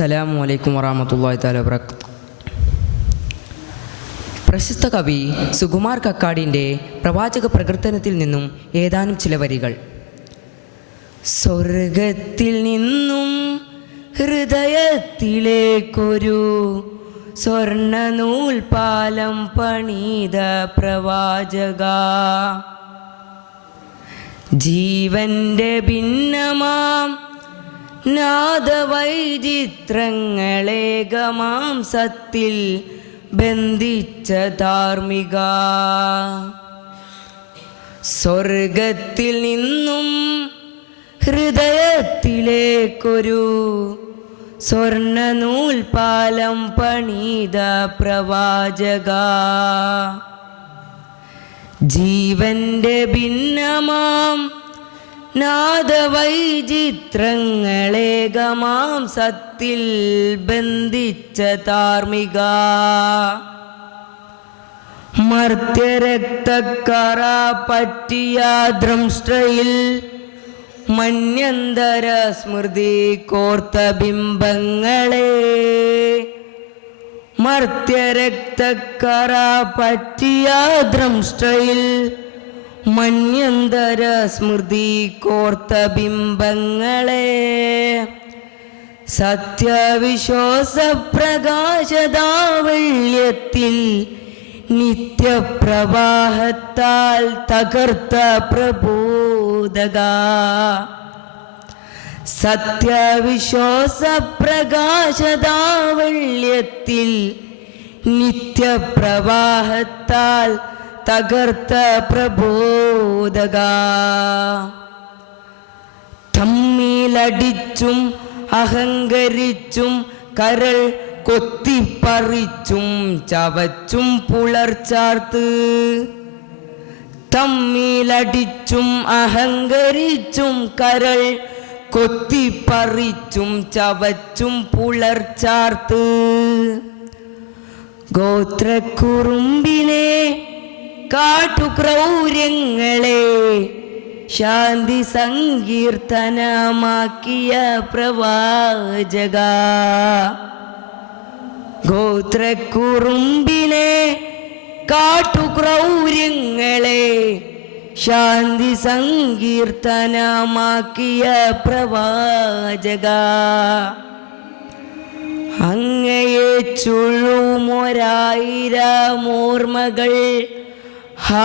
അസ്സലാമു അലൈക്കും വറഹ്മത്തുള്ളാഹി തആല വബറകാതുഹു. പ്രശസ്ത കവി സുകുമാർ കക്കാടിൻ്റെ പ്രവാചക പ്രകീർത്തനത്തിൽ നിന്നും ഏതാനും ചില വരികൾ. സ്വർഗത്തിൽ നിന്നും ഹൃദയത്തിലേക്കൊരു സ്വർണ്ണ നൂൽപാലം പണിത പ്രവാചക, ജീവന്റെ ഭിന്നമാം നാദവൈചിത്രങ്ങളേകമാംസത്തിൽ ബന്ധിച്ച ധാർമ്മിക, സ്വർഗത്തിൽ നിന്നും ഹൃദയത്തിലേക്കൊരു സ്വർണ്ണ നൂൽപാലം പണിത പ്രവാചക, ജീവന്റെ ഭിന്നമാം നാദവൈചിത്രങ്ങളേകമാംസത്തിൽ ബന്ധിച്ച ധാർമ്മിക, മർത്യരക്തക്കറ പറ്റിയ ദ്രംഷ്ട്രയിൽ മന്യന്തര സ്മൃതി കോർത്ത ബിംബങ്ങളെ, മർത്യരക്തക്കറ പറ്റിയ ദ്രംഷ്ട്രയിൽ മന്യന്തര സ്മൃതി കോർത്ത ബിംബങ്ങളെ, സത്യവിശ്വാസ പ്രകാശതാവല്യത്തിൽ നിത്യപ്രവാഹത്താൽ തകർത്ത പ്രബോധക, സത്യവിശ്വാസ പ്രകാശതാവല്യത്തിൽ നിത്യപ്രവാഹത്താൽ തകർത്ത പ്രബോധക, തമ്മിലടിച്ചും അഹങ്കരിച്ചും കരൾ കൊത്തിപ്പറിച്ചും ചവച്ചും പുലർച്ചാർത്ത്, തമ്മിലടിച്ചും അഹങ്കരിച്ചും കരൾ കൊത്തിപ്പറിച്ചും ചവച്ചും പുലർച്ചാർത്ത്, ഗോത്രക്കുറുമ്പിനെ കാട്ടുക്രൗര്യങ്ങളെ ശാന്തി സങ്കീർത്തനമാക്കിയ പ്രവാചക, ഗോത്രക്കുറുമ്പിനെ കാട്ടുക്രൗര്യങ്ങളെ ശാന്തി സങ്കീർത്തനമാക്കിയ പ്രവാചക, അങ്ങയെ ചുഴുമൊരായിരമോർമ്മകൾ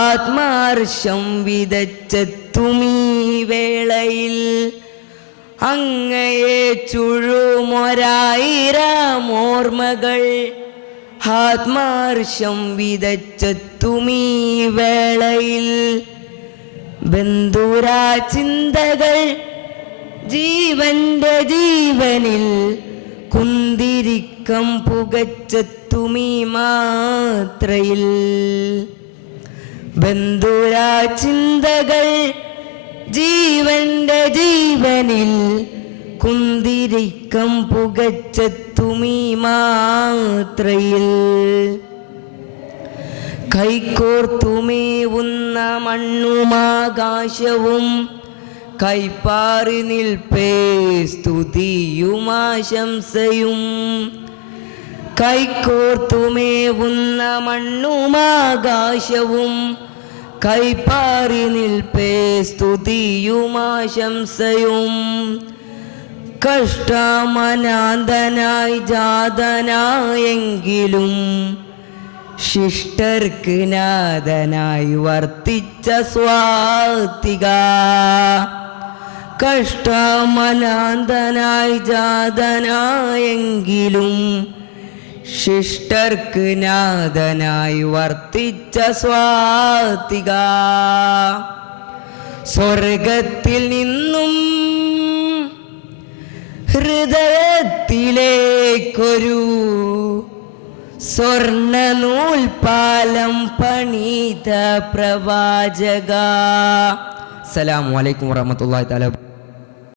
ആത്മാർഷം വിതച്ചെത്തുമീ വേളയിൽ, അങ്ങയെ ചുഴുമൊരായിരമോർമ്മകൾ ആത്മാർഷം വിതച്ചെത്തുമീ വേളയിൽ, ബന്ധുരാ ചിന്തകൾ ജീവന്റെ ജീവനിൽ കുന്തിരിക്കം പുകച്ചെത്തുമീ മാത്രയിൽ, ബന്ധുരാ ചിന്തകൾ ജീവന്റെ ജീവനിൽ കുന്തിരിക്കം പുകച്ചെത്തുമീ മാത്രയിൽ, കൈകോർത്തുമേവുന്ന മണ്ണുമാകാശവും കൈപ്പാറി നിൽപ്പേ സ്തുതിയുമാശംസയും, കൈകോർത്തുമേവുന്ന മണ്ണുമാകാശവും കൈപ്പാറി നിൽപ്പേ സ്തുതിയുമാശംസയും, കഷ്ടമനാന്തനായി ജാതനായെങ്കിലും ശിഷ്ടർക്ക് നാഥനായി വർത്തിച്ച സ്വാത്തിക, കഷ്ടമനാന്തനായി ജാതനായെങ്കിലും ശിഷ്ടർക്ക് നാഥനായി വർത്തിച്ച സ്വാത്തിക, സ്വർഗത്തിൽ നിന്നും ഹൃദയത്തിലേക്കൊരു സ്വർണ്ണ നൂൽപാലം പണിത പ്രവാചക. അസ്സലാമു അലൈക്കും വറഹ്മത്തുള്ളാഹി തആല.